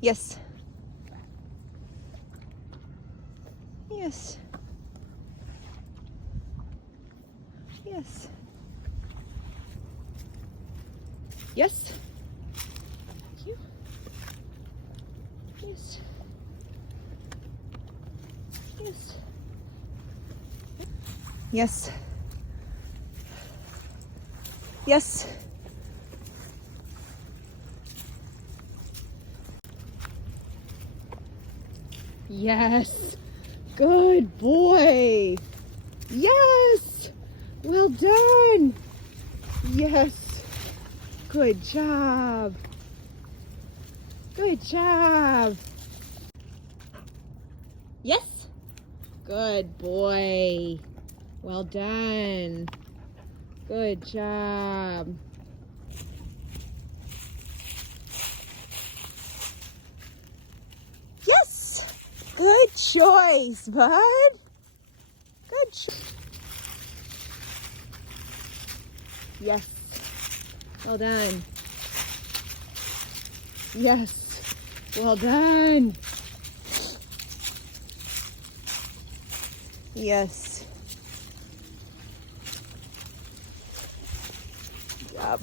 Yes. Yes. Yes. Yes. Thank you. Yes. Yes. Yes. Yes. Yes. Good boy. Yes. Well done. Yes. Good job. Good job. Yes. Good boy. Well done. Good job. Yes. Good choice, bud. Good choice. Yes. Well done. Yes. Well done. Yes. Good job.